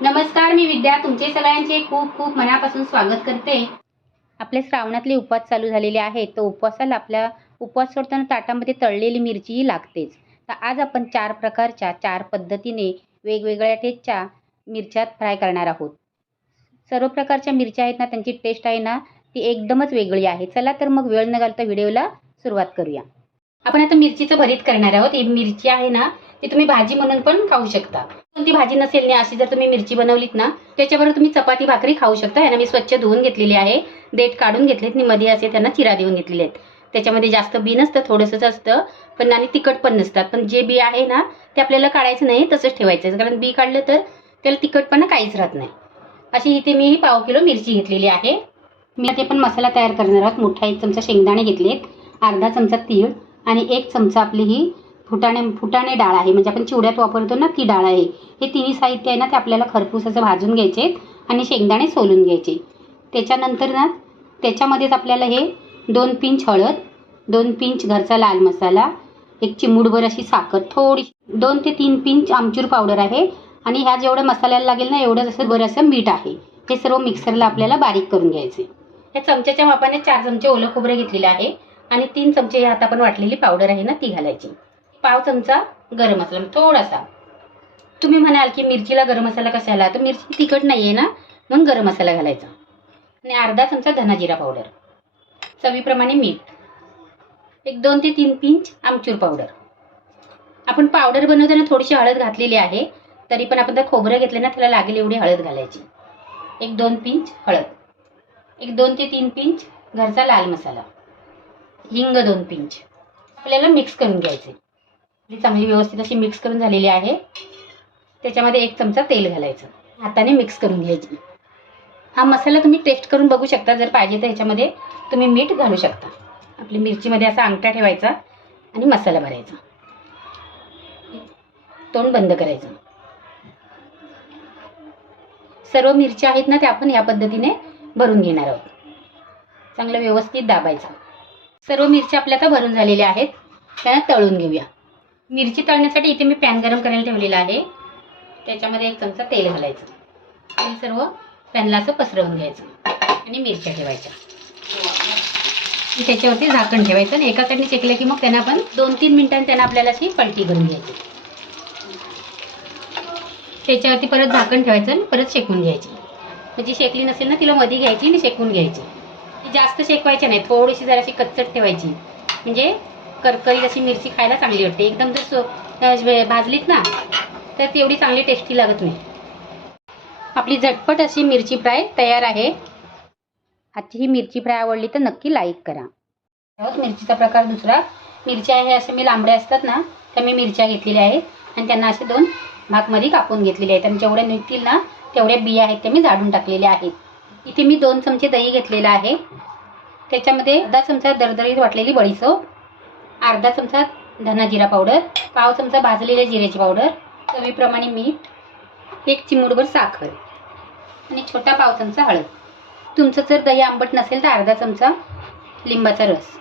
नमस्कार मी विद्या. तुमचे सगळ्यांचे खूप खूप मनापासून स्वागत करते. आपले श्रावणातले उपवास चालू झालेले आहेत तर उपवासाला आपल्या उपवास सोडताना ताटामध्ये तळलेली मिरचीही लागतेच. तर आज आपण चार प्रकारच्या चार पद्धतीने वेगवेगळ्या टेस्टच्या मिरच्या फ्राय करणार आहोत. सर्व प्रकारच्या मिरच्या आहेत ना त्यांची टेस्ट आहे ना ती एकदमच वेगळी आहे. चला तर मग वेळ न घालता व्हिडिओला सुरुवात करूया. आपण आता मिरचीचं भरीत करणार आहोत. ही मिरची आहे ना ती तुम्ही भाजी म्हणून पण खाऊ शकता. कोणती भाजी नसेल ना अशी जर तुम्ही मिरची बनवलीत ना त्याच्याबरोबर तुम्ही चपाती भाकरी खाऊ शकता. ह्याला मी स्वच्छ धुवून घेतलेली आहे. देठ काढून घेतलेत. आणि मध्ये असे त्यांना चिरा देऊन घेतलेले आहेत. त्याच्यामध्ये जास्त बी नसतं थोडंसंच असतं. पण आणि तिखट पण नसतात. पण जे बी आहे ना ते आपल्याला काढायचं नाही तसंच ठेवायचं. कारण बी काढलं तर त्याला तिखटपणा काहीच राहत नाही. अशी इथे मी पाव किलो मिरची घेतलेली आहे. मी ते पण मसाला तयार करणार आहोत. मोठा एक चमचा शेंगदाणे घेतलेत. अर्धा चमचा तीळ आणि एक चमचा आपली ही फुटाणे फुटाणे डाळ आहे. म्हणजे आपण चिवड्यात वापरतो ना ती डाळ आहे. हे तिन्ही साहित्य आहे ना ते आपल्याला खरपूस असं भाजून घ्यायचे आणि शेंगदाणे सोलून घ्यायचे. त्याच्यानंतर ना त्याच्यामध्येच आपल्याला हे दोन पिंच हळद दोन पिंच घरचा लाल मसाला एक चिमूडभर अशी साखर थोडी दोन ते तीन पिंच आमचूर पावडर आहे. आणि ह्या जेवढं मसाल्याला लागेल ना एवढं जसं बरं असं मीठ आहे. हे सर्व मिक्सरला आपल्याला बारीक करून घ्यायचे. या चमच्याच्या मापाने चार चमचे ओलं खोबरं घेतलेलं आहे. आणि तीन चमचे ह्यात आपण वाटलेली पावडर आहे ना ती घालायची. पाव चमचा गरम मसाला थोडासा. तुम्ही म्हणाल की मिरचीला गरम मसाला कशाला? तर मिरची तिखट नाही आहे ना? मग गरम मसाला घालायचा. आणि अर्धा चमचा धना जिरा पावडर. चवीप्रमाणे मीठ. एक दोन ते तीन पिंच आमचूर पावडर. आपण पावडर बनवताना थोडीशी हळद घातलेली आहे तरी पण आपण त्या खोबरं घेतलं ना त्याला लागेल एवढी हळद घालायची. एक दोन पिंच हळद. एक दोन ते तीन पिंच घरचा लाल मसाला. हिंग दोन पिंच. आपल्याला मिक्स करून घ्यायचे. ही चांगली व्यवस्थित अशी मिक्स करून झालेली आहे. त्याच्यामध्ये एक चमचा तेल घालायचं. हाताने मिक्स करून घ्यायची. हा मसाला तुम्ही टेस्ट करून बघू शकता. जर पाहिजे तर ह्याच्यामध्ये तुम्ही मीठ घालू शकता. आपली मिरचीमध्ये असा अंगठा ठेवायचा आणि मसाला भरायचा. तोंड बंद करायचं. सर्व मिरच्या आहेत ना त्या आपण या पद्धतीने भरून घेणार आहोत. चांगलं व्यवस्थित दाबायचं. सर्व मिरच्या आपल्या आता भरून झालेल्या आहेत. त्यांना तळून घेऊया. मिरची तळण्यासाठी इथे मी पॅन गरम करायला ठेवलेला आहे. त्याच्यामध्ये एक चमचा तेल घालायचं. आणि सर्व पॅनला असं पसरवून घ्यायचं. आणि मिरच्या ठेवायच्या. त्याच्यावरती झाकण ठेवायचं आणि एकाकडे शेकलं की मग त्यांना आपण दोन तीन मिनिटांनी त्यांना आपल्याला अशी पलटी करून घ्यायची. त्याच्यावरती परत झाकण ठेवायचं आणि परत शेकून घ्यायची. म्हणजे शेकली नसेल ना तिला मधी घ्यायची आणि शेकून घ्यायची. ती जास्त शेकवायची नाही थोडीशी जराशी कच्चट ठेवायची. म्हणजे करकरीत अशी मिरची खायला चांगली वाटते. एकदम जर भाजलीत ना तर तेवढी चांगली टेस्टी लागत नाही. आपली झटपट अशी मिरची फ्राय तयार आहे. आजची ही मिरची फ्राय आवडली तर नक्की लाईक करा. मिरचीचा प्रकार दुसरा. मिरच्या आहे असे मी लांबड्या असतात ना त्या मी मिरच्या घेतलेल्या आहेत. आणि त्यांना असे दोन भागमध्ये कापून घेतलेले आहेत. आणि जेवढ्या निघतील ना तेवढ्या बिया आहेत त्या मी झाडून टाकलेल्या आहेत. इथे मी दोन चमचे दही घेतलेलं आहे. त्याच्यामध्ये अर्धा चमचा दरदरीत वाटलेली बडीसो अर्धा चमचा धना जिरा पावडर पाव चमचा भाजलेल्या जिऱ्याची पावडर चवीप्रमाणे मीठ एक चिमूटभर साखर आणि छोटा पाव चमचा हळद. तुमचं जर दही आंबट नसेल तर अर्धा चमचा लिंबाचा रस.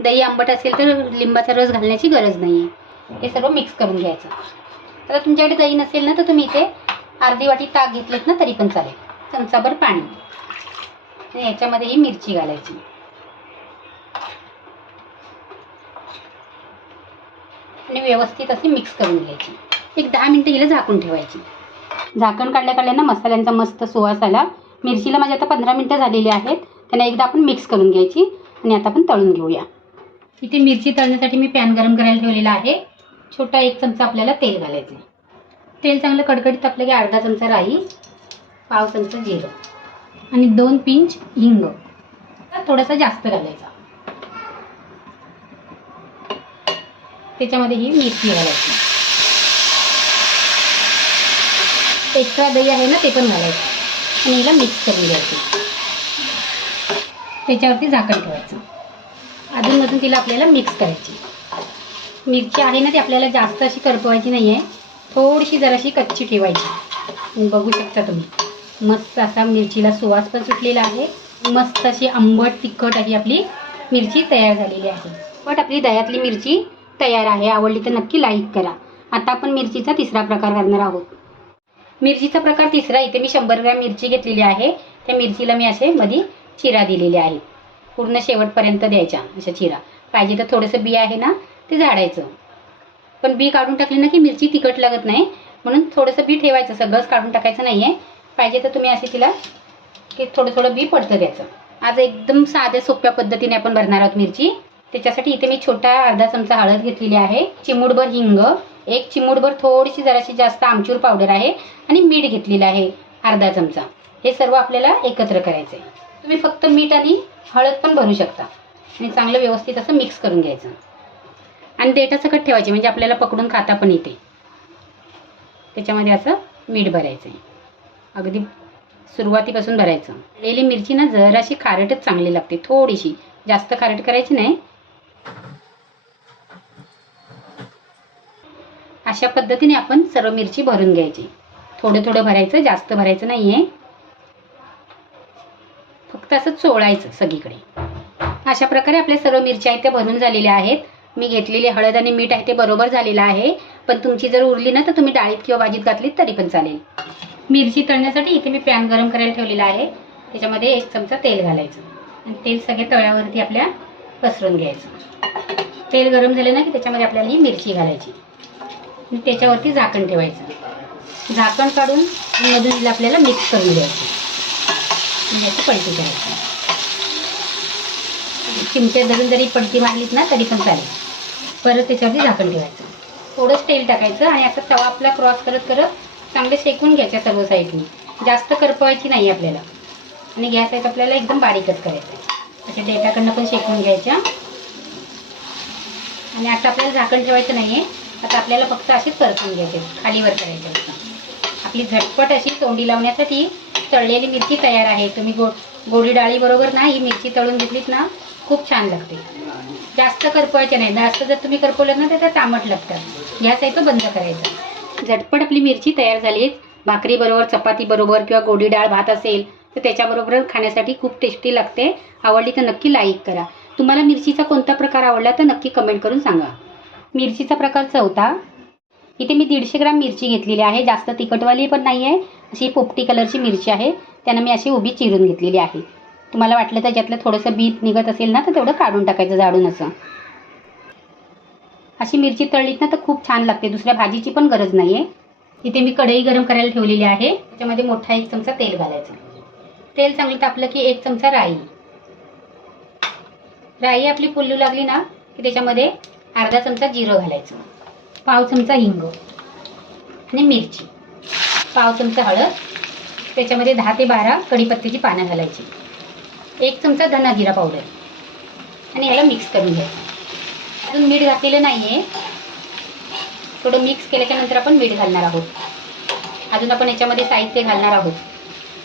दही आंबट असेल तर लिंबाचा रस घालण्याची गरज नाही आहे हे सर्व मिक्स करून घ्यायचं. आता तुमच्याकडे दही नसेल ना तर तुम्ही इथे अर्धी वाटी ताक घेतलेत ना तरी पण चालेल. चमचाभर पाणी. आणि याच्यामध्ये ही मिरची घालायची. आणि व्यवस्थित अशी मिक्स करून घ्यायची. एक दहा मिनटं हिला झाकून ठेवायची. झाकण काढल्या काढल्या ना मसाल्यांचा मस्त सुवास आला. मिरचीला माझी आता पंधरा मिनटं झालेली आहेत. त्यांना एकदा आपण मिक्स करून घ्यायची आणि आता आपण तळून घेऊया. इथे मिरची तळण्यासाठी मी पॅन गरम करायला ठेवलेला आहे. छोटा एक चमचा आपल्याला तेल घालायचं तेल चांगलं कडकडीत आपलं की अर्धा चमचा राई पाव चमचा जिरं आणि दोन पिंच हिंग. थोडासा जास्त घालायचा. त्याच्यामध्ये ही मिरची घालायची. एक्स्ट्रा दही आहे ना ते पण घालायचं. आणि हिला मिक्स करून घ्यायचं. त्याच्यावरती झाकण ठेवायचं. अधूनमधून तिला आपल्याला मिक्स करायची. मिरची आहे ना ती आपल्याला जास्त अशी करपवायची नाही आहे थोडीशी जराशी कच्ची ठेवायची. बघू शकता तुम्ही मस्त असा मिरचीला सुवास पण सुटलेला आहे. मस्त अशी आंबट तिखट अशी आपली मिरची तयार झालेली आहे. बट आपली दह्यातली मिरची तयार आहे. आवडली तर नक्की लाईक करा. आता आपण मिरचीचा तिसरा प्रकार करणार आहोत. मिरचीचा प्रकार तिसरा इथे मी शंभर ग्रॅम मिरची घेतलेली आहे. त्या मिरचीला मी असे मध्ये चिरा दिलेली आहे. पूर्ण शेवटपर्यंत द्यायच्या अशा चिरा. पाहिजे तर थोडंसं बी आहे ना ते झाडायचं. पण बी काढून टाकली ना की मिरची तिखट लागत नाही म्हणून थोडंसं बी ठेवायचं. सगळंच काढून टाकायचं नाही आहे पाहिजे तर तुम्ही असे तिला की थोडं थोडं बी पडतं द्यायचं आज एकदम साध्या सोप्या पद्धतीने आपण भरणार आहोत मिरची. त्याच्यासाठी इथे मी छोटा अर्धा चमचा हळद घेतलेली आहे. चिमूटभर हिंग एक चिमूटभर थोडीशी जराशी जास्त आमचूर पावडर आहे आणि मीठ घेतलेलं आहे अर्धा चमचा. हे सर्व आपल्याला एकत्र करायचं आहे तुम्ही फक्त मीठ आणि हळद पण भरू शकता. आणि चांगलं व्यवस्थित असं मिक्स करून घ्यायचं. आणि देठा सकट ठेवायचे म्हणजे आपल्याला पकडून खाता पण येते. त्याच्यामध्ये असं मीठ भरायचं आहे अगदी सुरुवातीपासून भरायचं. लेली मिरची ना जराशी खारटच चांगली लागते थोडीशी. जास्त खारट करायची नाही. अशा पद्धतीने आपण सर्व मिरची भरून घ्यायची. थोडं थोडं भरायचं जास्त भरायचं नाही आहे फक्त असं चोळायचं सगळीकडे. अशा प्रकारे आपल्या सर्व मिरच्या आहेत त्या भरून झालेल्या आहेत. मी घेतलेली हळद आणि मीठ आहे ते बरोबर झालेलं आहे. पण तुमची जर उरली ना तर तुम्ही डाळीत किंवा भाजीत घातलीत तरी पण चालेल. मिरची तळण्यासाठी इथे मी पॅन गरम करायला ठेवलेला आहे. त्याच्यामध्ये एक चमचा तेल घालायचं. आणि तेल सगळे तळ्यावरती आपल्या पसरून घ्यायचं. तेल गरम झाले ना की त्याच्यामध्ये आपल्याला ही मिरची घालायची. त्याच्यावरती झाकण ठेवायचं. झाकण काढून मधून हिला आपल्याला मिक्स करून द्यायचं याची पलटी करायची. चिमटे धरून जरी पलटी मारलीत ना तरी पण चालेल. परत त्याच्यावरती झाकण ठेवायचं. थोडंच तेल टाकायचं आणि असं तवा आपला क्रॉस करत करत चांगले शेकून घ्यायच्या सर्व साईडनी जास्त करपवायची नाही आपल्याला. आणि गॅस आहेत आपल्याला एकदम बारीकच करायचं आहे. अशा डेटाकडनं पण शेकून घ्यायच्या. आणि आता आपल्याला झाकण ठेवायचं नाही आहे आता आपल्याला फक्त अशीच परतून घ्यायचे खालीवर करायचं असतं आपली झटपट अशी तोंडी लावण्यासाठी तळलेली मिरची तयार आहे. तुम्ही गो गोडी डाळीबरोबर ना ही मिरची तळून घेतलीत ना खूप छान लागते. जास्त करपवायचे नाही. जास्त जर तुम्ही करपवलं ना तर त्या तांबट लागतात. गॅस आहे तो बंद करायचा. झटपट आपली मिरची तयार झाली भाकरीबरोबर चपातीबरोबर किंवा गोडी डाळ भात असेल तर त्याच्याबरोबर खाण्यासाठी खूप टेस्टी लागते. आवडली तर नक्की लाईक करा. तुम्हाला मिरचीचा कोणता प्रकार आवडला तर नक्की कमेंट करून सांगा. मिरचीचा प्रकार चौथा. इथे मी दीडशे ग्राम मिरची घेतलेली आहे. जास्त तिखटवाली पण नाही आहे अशी पोपटी कलरची मिरची आहे. त्यानं मी अशी उभी चिरून घेतलेली आहे. तुम्हाला वाटलं तर ज्यातलं थोडंसं बीत निघत असेल ना तर तेवढं काढून टाकायचं जाडून असं. अशी मिरची तळलीत ना तर खूप छान लागते. दुसऱ्या भाजीची पण गरज नाही आहे इथे मी कढई गरम करायला ठेवलेली आहे. त्याच्यामध्ये मोठा एक चमचा तेल घालायचं. तेल चांगलं तापलं की एक चमचा राई. राई आपली फुलू लागली ना की त्याच्यामध्ये अर्धा चमचा जिरं घालायचं. पाव चमचा हिंग आणि मिरची. पाव चमचा हळद. त्याच्यामध्ये दहा ते बारा कढीपत्त्याची पानं घालायची. एक चमचा धना जिरा पावडर. आणि याला मिक्स करून घ्यायचं. अजून मीठ घातलेलं नाही आहे थोडं मिक्स केल्याच्यानंतर आपण मीठ घालणार आहोत. अजून आपण याच्यामध्ये साहित्य घालणार आहोत.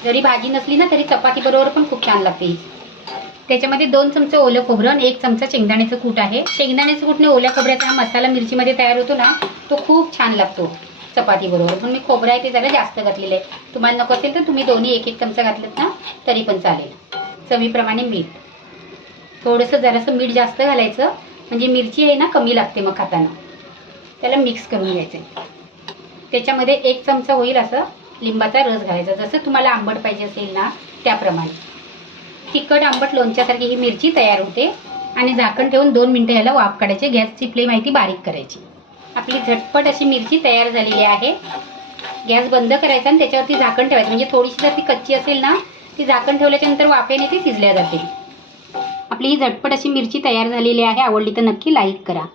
जरी भाजी नसली ना तरी चपातीबरोबर पण खूप छान लागते त्याच्यामध्ये दोन चमचे ओलं खोबरं आणि एक चमचा शेंगदाण्याचं कूट आहे. शेंगदाण्याचं कूटने ओल्या खोबऱ्याचा मसाला मिरचीमध्ये तयार होतो ना तो खूप छान लागतो चपातीबरोबर पण मी खोबरं आहे ते जरा जास्त घातलेलं आहे. तुम्हाला नको असेल तर तुम्ही दोन्ही एक एक चमचा घातलेत ना तरी पण चालेल. चवीप्रमाणे मीठ. थोडंसं जरासं मीठ जास्त घालायचं. म्हणजे मिरची आहे ना कमी लागते मग खाताना. त्याला मिक्स करून घ्यायचं त्याच्यामध्ये एक चमचा होईल असं लिंबाचा रस घालायचा. जसं तुम्हाला आंबट पाहिजे असेल ना त्याप्रमाणे. तिखट आंबट लोणच्यासारखी ही मिरची तयार होते. आणि झाकण ठेवून दोन मिनटं याला वाफ काढायची. गॅसची फ्लेम आहे ती बारीक करायची. आपली झटपट अशी मिरची तयार झालेली आहे. गॅस बंद करायचा आणि त्याच्यावरती झाकण ठेवायचं. म्हणजे थोडीशी जर ती कच्ची असेल ना ती झाकण ठेवल्याच्या नंतर वाफेने ती शिजल्या जाते आपली ही झटपट अशी मिरची तयार झालेली आहे. आवडली तर नक्की लाईक करा.